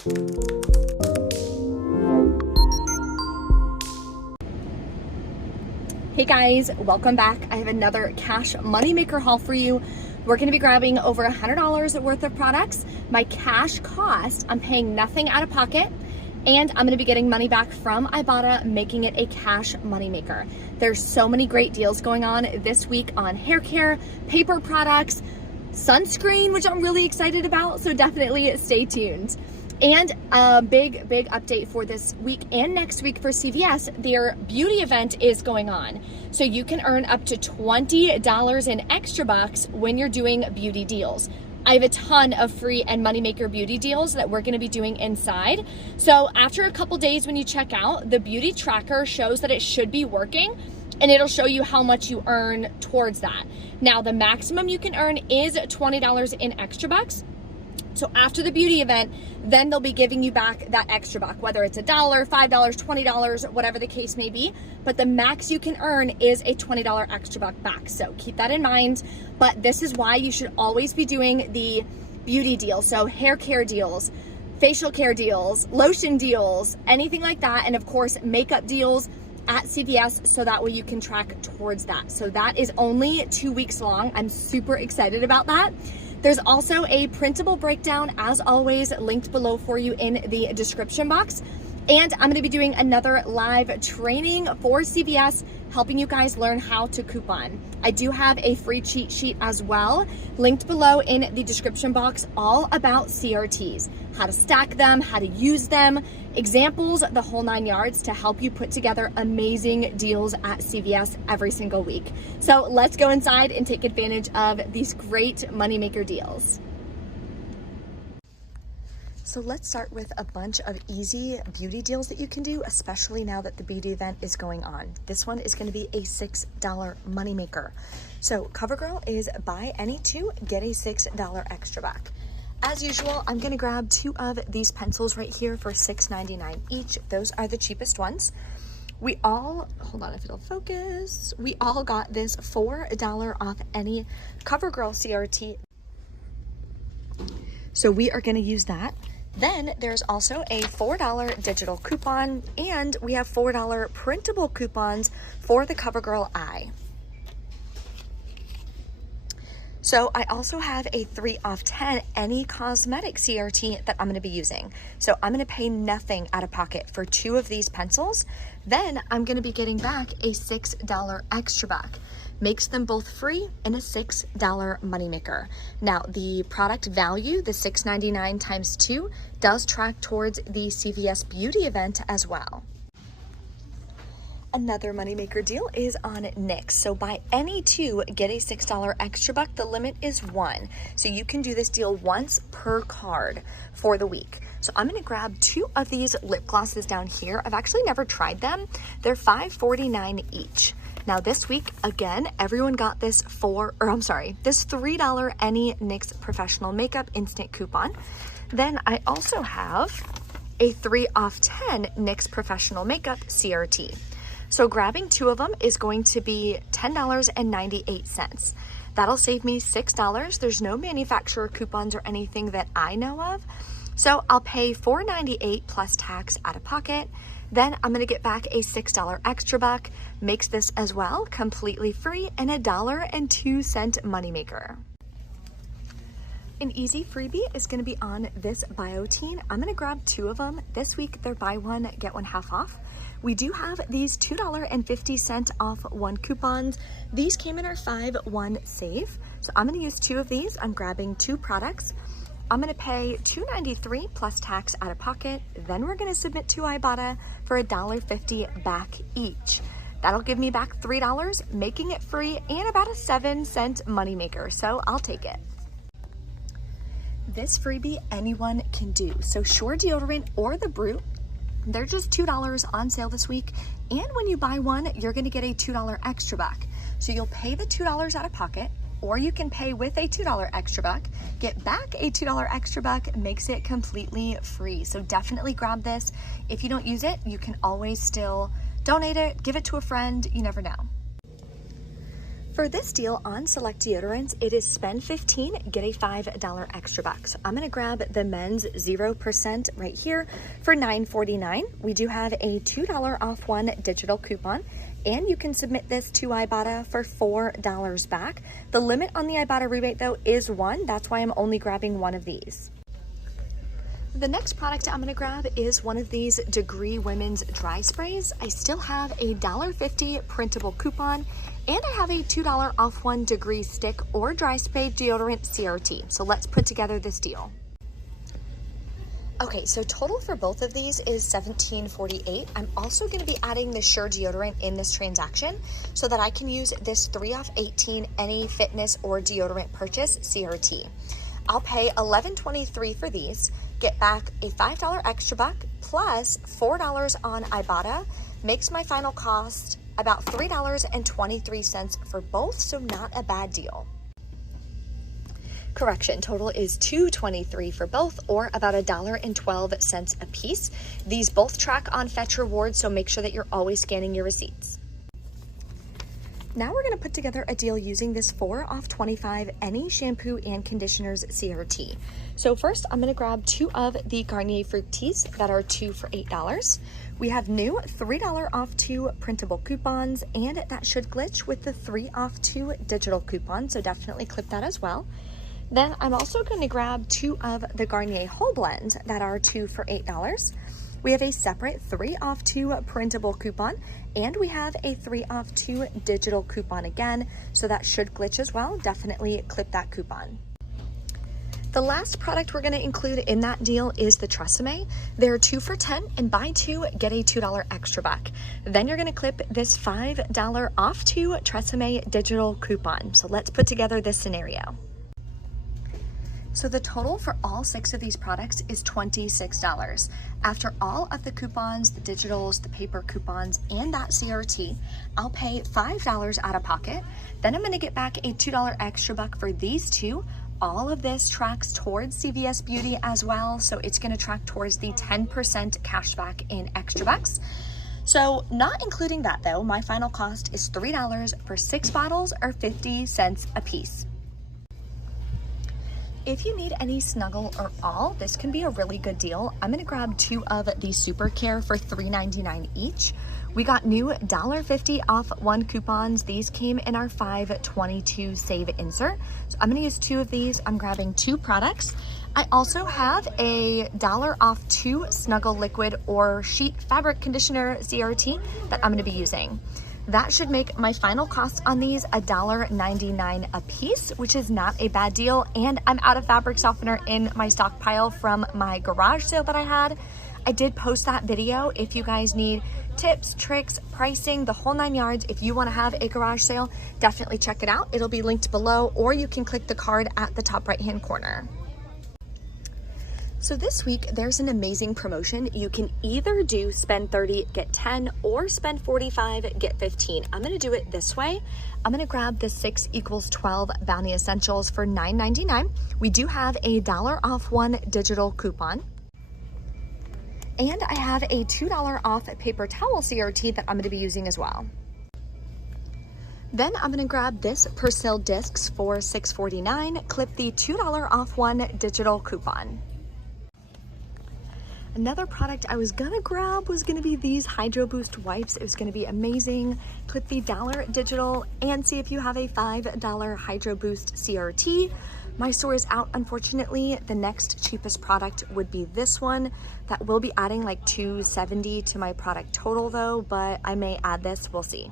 Hey guys, welcome back. I have another cash moneymaker haul for you. We're gonna be grabbing over $100 worth of products. My cash cost, I'm paying nothing out of pocket, and I'm gonna be getting money back from Ibotta, making it a cash moneymaker. There's so many great deals going on this week on hair care, paper products, sunscreen, which I'm really excited about, so definitely stay tuned. And a big update for this week and next week for CVS, their beauty event is going on. So you can earn up to $20 in extra bucks when you're doing beauty deals. I have a ton of free and moneymaker beauty deals that we're gonna be doing inside. So after a couple days when you check out, the beauty tracker shows that it should be working, and it'll show you how much you earn towards that. Now, the maximum you can earn is $20 in extra bucks. So after the beauty event, then they'll be giving you back that extra buck, whether it's $1, $5, $20, whatever the case may be. But the max you can earn is a $20 extra buck back. So keep that in mind. But this is why you should always be doing the beauty deals. So hair care deals, facial care deals, lotion deals, anything like that. And of course, makeup deals at CVS, so that way you can track towards that. So that is only 2 weeks long. I'm super excited about that. There's also a printable breakdown, as always, linked below for you in the description box. And I'm gonna be doing another live training for CVS, helping you guys learn how to coupon. I do have a free cheat sheet as well, linked below in the description box, all about CRTs, how to stack them, how to use them, examples, the whole 9 yards, to help you put together amazing deals at CVS every single week. So let's go inside and take advantage of these great moneymaker deals. So let's start with a bunch of easy beauty deals that you can do, especially now that the beauty event is going on. This one is gonna be a $6 moneymaker. So Covergirl is buy any two, get a $6 extra back. As usual, I'm gonna grab 2 of these pencils right here for $6.99 each. Those are the cheapest ones. We all, hold on if it'll focus, we all got this $4 off any Covergirl CRT. So we are gonna use that. Then there's also a $4 digital coupon, and we have $4 printable coupons for the Covergirl eye. So I also have a 3 off 10 NYX Cosmetics CRT that I'm gonna be using. So I'm gonna pay nothing out of pocket for 2 of these pencils. Then I'm gonna be getting back a $6 extra back. Makes them both free and a $6 moneymaker. Now, the product value, the $6.99 times 2, does track towards the CVS beauty event as well. Another moneymaker deal is on NYX. So buy any 2, get a $6 extra buck. The limit is 1. So you can do this deal once per card for the week. So I'm gonna grab 2 of these lip glosses down here. I've actually never tried them. They're $5.49 each. Now this week, again, everyone got this this $3 any NYX Professional Makeup Instant Coupon. Then I also have a 3 off 10 NYX Professional Makeup CRT. So grabbing 2 of them is going to be $10.98. That'll save me $6. There's no manufacturer coupons or anything that I know of. So I'll pay $4.98 plus tax out of pocket. Then I'm gonna get back a $6 extra buck, makes this as well completely free, and a $1.02 moneymaker. An easy freebie is gonna be on this Biotine. I'm gonna grab 2 of them. This week they're buy one, get one half off. We do have these $2.50 off 1 coupons. These came in our 5-1 save. So I'm gonna use 2 of these. I'm grabbing 2 products. I'm gonna pay $2.93 plus tax out of pocket. Then we're gonna submit to Ibotta for $1.50 back each. That'll give me back $3, making it free and about a 7-cent moneymaker, so I'll take it. This freebie anyone can do. So Sure Deodorant or the Brute, they're just $2 on sale this week. And when you buy one, you're gonna get a $2 extra back. So you'll pay the $2 out of pocket, or you can pay with a $2 extra buck, get back a $2 extra buck, makes it completely free. So definitely grab this. If you don't use it, you can always still donate it, give it to a friend, you never know. For this deal on select deodorants, it is spend $15, get a $5 extra buck. So I'm gonna grab the men's 0% right here for $9.49. We do have a $2 off one digital coupon, and you can submit this to Ibotta for $4 back. The limit on the Ibotta rebate though is 1. That's why I'm only grabbing one of these. The next product I'm gonna grab is one of these Degree Women's Dry Sprays. I still have a $1.50 printable coupon, and I have a $2 off one Degree stick or dry spray deodorant CRT. So let's put together this deal. Okay, so total for both of these is $17.48. I'm also gonna be adding the Sure deodorant in this transaction so that I can use this 3 off 18 any fitness or deodorant purchase CRT. I'll pay $11.23 for these, get back a $5 extra buck plus $4 on Ibotta, makes my final cost about $3.23 for both, so not a bad deal. Correction, total is $2.23 for both, or about $1.12 a piece. These both track on Fetch Rewards, so make sure that you're always scanning your receipts. Now we're gonna put together a deal using this 4 off 25 any shampoo and conditioners CRT. So first I'm gonna grab 2 of the Garnier Fructis that are 2 for $8. We have new $3 off 2 printable coupons, and that should glitch with the 3 off 2 digital coupon, so definitely clip that as well. Then I'm also gonna grab 2 of the Garnier Whole Blends that are 2 for $8. We have a separate 3 off 2 printable coupon, and we have a 3 off 2 digital coupon again, so that should glitch as well. Definitely clip that coupon. The last product we're gonna include in that deal is the Tresemme. They're 2 for $10, and buy 2, get a $2 extra buck. Then you're gonna clip this $5 off 2 Tresemme digital coupon. So let's put together this scenario. So the total for all 6 of these products is $26. After all of the coupons, the digitals, the paper coupons, and that CRT, I'll pay $5 out of pocket. Then I'm gonna get back a $2 extra buck for these 2. All of this tracks towards CVS Beauty as well, so it's gonna track towards the 10% cash back in extra bucks. So not including that though, my final cost is $3 for 6 bottles or 50 cents a piece. If you need any snuggle or all, this can be a really good deal. I'm gonna grab 2 of the Super Care for $3.99 each. We got new $1.50 off 1 coupons. These came in our 5/22 save insert. So I'm gonna use 2 of these. I'm grabbing 2 products. I also have a $1 off 2 Snuggle Liquid or Sheet Fabric Conditioner CRT that I'm gonna be using. That should make my final cost on these $1.99 a piece, which is not a bad deal. And I'm out of fabric softener in my stockpile from my garage sale that I had. I did post that video. If you guys need tips, tricks, pricing, the whole 9 yards, if you want to have a garage sale, definitely check it out. It'll be linked below, or you can click the card at the top right-hand corner. So this week, there's an amazing promotion. You can either do spend 30, get 10, or spend 45, get 15. I'm gonna do it this way. I'm gonna grab the 6 equals 12 Bounty Essentials for $9.99. We do have a $1 off 1 digital coupon. And I have a $2 off paper towel CRT that I'm gonna be using as well. Then I'm gonna grab this Persil discs for $6.49, clip the $2 off 1 digital coupon. Another product I was gonna grab was gonna be these Hydro Boost wipes. It was gonna be amazing. Click the $1 digital and see if you have a $5 Hydro Boost CRT. My store is out, unfortunately. The next cheapest product would be this one. That will be adding like $2.70 to my product total though, but I may add this, we'll see.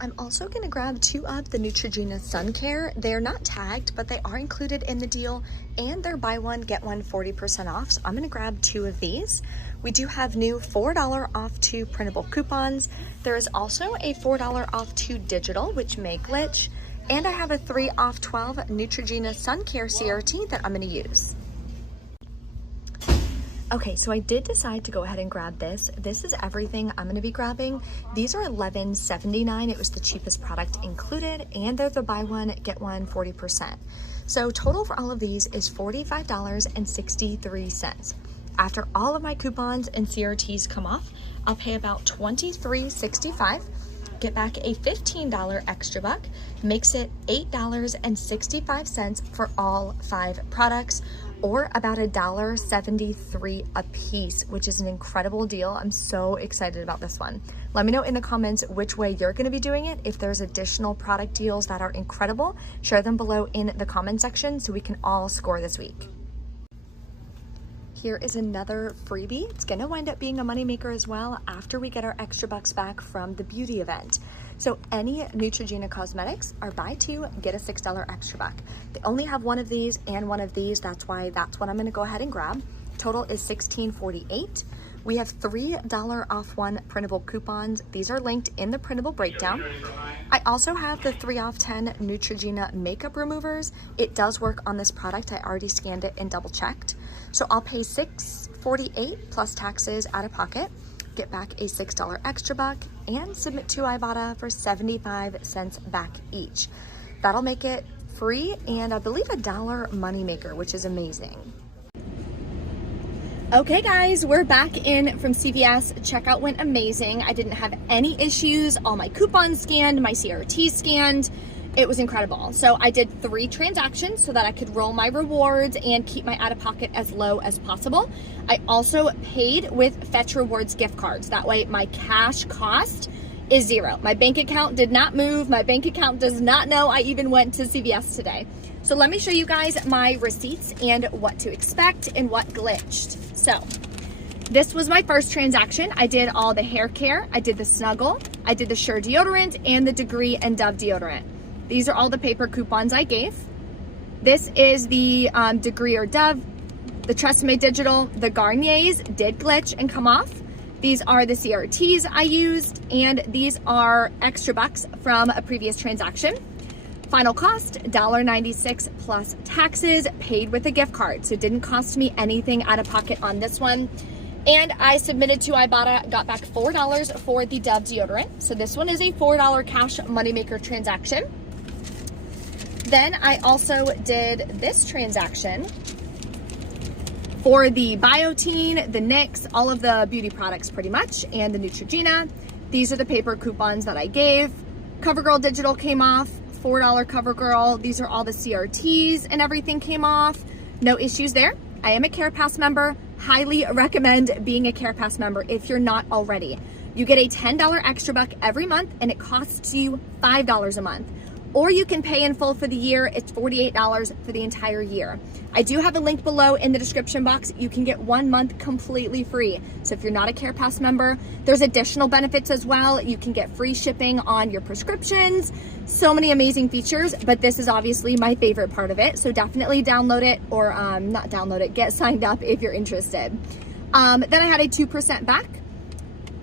I'm also gonna grab 2 of the Neutrogena Sun Care. They're not tagged, but they are included in the deal, and they're buy one, get one 40% off. So I'm gonna grab 2 of these. We do have new $4 off 2 printable coupons. There is also a $4 off 2 digital, which may glitch. And I have a 3 off 12 Neutrogena Sun Care CRT that I'm gonna use. Okay, so I did decide to go ahead and grab this. This is everything I'm gonna be grabbing. These are $11.79. It was the cheapest product included, and they're the buy one, get one 40%. So total for all of these is $45.63. After all of my coupons and CRTs come off, I'll pay about $23.65. get back a $15 extra buck, makes it $8.65 for all 5 products, or about $1.73 a piece, which is an incredible deal. I'm so excited about this one. Let me know in the comments which way you're gonna be doing it. If there's additional product deals that are incredible, share them below in the comment section so we can all score this week. Here is another freebie. It's gonna wind up being a moneymaker as well after we get our extra bucks back from the beauty event. So any Neutrogena cosmetics are buy 2, get a $6 extra buck. They only have one of these and one of these. That's why that's what I'm gonna go ahead and grab. Total is $16.48. We have $3 off 1 printable coupons. These are linked in the printable breakdown. I also have the 3 off 10 Neutrogena makeup removers. It does work on this product. I already scanned it and double checked. So I'll pay $6.48 plus taxes out of pocket, get back a $6 extra buck, and submit to Ibotta for 75 cents back each. That'll make it free and I believe $1 moneymaker, which is amazing. Okay guys, we're back in from CVS. Checkout went amazing. I didn't have any issues. All my coupons scanned, my CRT scanned. It was incredible. So I did 3 transactions so that I could roll my rewards and keep my out-of-pocket as low as possible. I also paid with Fetch Rewards gift cards. That way my cash cost is 0. My bank account did not move. My bank account does not know I even went to CVS today. So let me show you guys my receipts and what to expect and what glitched. So this was my first transaction. I did all the hair care. I did the Snuggle. I did the Sure deodorant and the Degree and Dove deodorant. These are all the paper coupons I gave. This is the Degree or Dove, the Tresemme Digital, the Garnier's did glitch and come off. These are the CRTs I used, and these are extra bucks from a previous transaction. Final cost, $1.96 plus taxes, paid with a gift card. So it didn't cost me anything out of pocket on this one. And I submitted to Ibotta, got back $4 for the Dove deodorant. So this one is a $4 cash moneymaker transaction. Then I also did this transaction for the Biotine, the NYX, all of the beauty products pretty much, and the Neutrogena. These are the paper coupons that I gave. Covergirl Digital came off, $4 Covergirl. These are all the CRTs and everything came off. No issues there. I am a CarePass member. Highly recommend being a CarePass member if you're not already. You get a $10 extra buck every month and it costs you $5 a month. Or you can pay in full for the year. It's $48 for the entire year. I do have a link below in the description box. You can get 1 month completely free. So if you're not a CarePass member, there's additional benefits as well. You can get free shipping on your prescriptions. So many amazing features, but this is obviously my favorite part of it. So definitely download it, or not download it, get signed up if you're interested. Then I had a 2% back.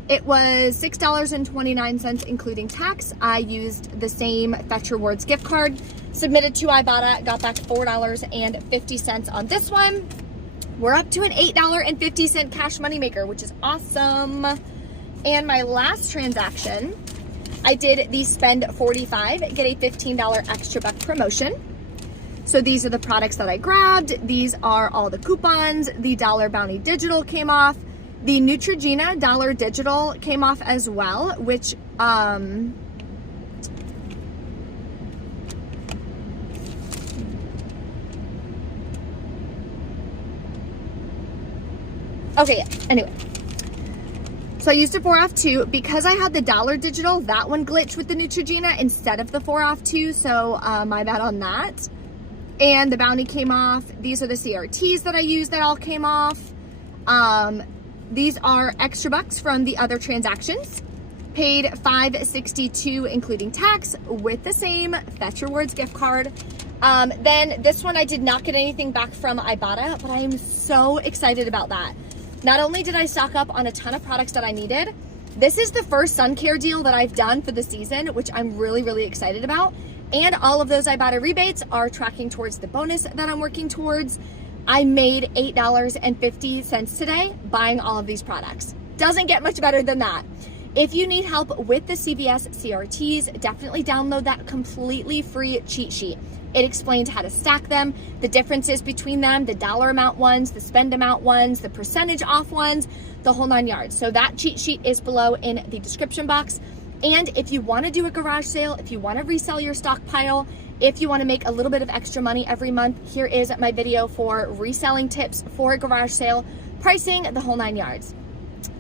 It was $6.29 including tax. I used the same Fetch Rewards gift card, submitted to Ibotta, got back $4.50 on this one. We're up to an $8.50 cash moneymaker, which is awesome. And my last transaction, I did the spend 45, get a $15 extra buck promotion. So these are the products that I grabbed. These are all the coupons. The Dollar Bounty Digital came off. The Neutrogena Dollar Digital came off as well, which okay, anyway. So I used a 4 off 2 because I had the Dollar Digital. That one glitched with the Neutrogena instead of the 4 off 2. So my bad on that. And the Bounty came off. These are the CRTs that I used that all came off. These are extra bucks from the other transactions. Paid $5.62 including tax with the same Fetch Rewards gift card. Then this one I did not get anything back from Ibotta, but I am so excited about that. Not only did I stock up on a ton of products that I needed, this is the first sun care deal that I've done for the season, which I'm really, really excited about. And all of those Ibotta rebates are tracking towards the bonus that I'm working towards. I made $8.50 today buying all of these products. Doesn't get much better than that. If you need help with the CVS CRTs, definitely download that completely free cheat sheet. It explains how to stack them, the differences between them, the dollar amount ones, the spend amount ones, the percentage off ones, the whole 9 yards. So that cheat sheet is below in the description box. And if you want to do a garage sale, if you want to resell your stockpile, if you want to make a little bit of extra money every month, here is my video for reselling tips for a garage sale, pricing, the whole 9 yards.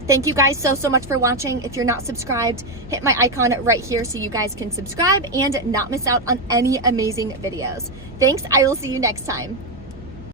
Thank you guys so much for watching. If you're not subscribed, hit my icon right here so you guys can subscribe and not miss out on any amazing videos. Thanks. I will see you next time.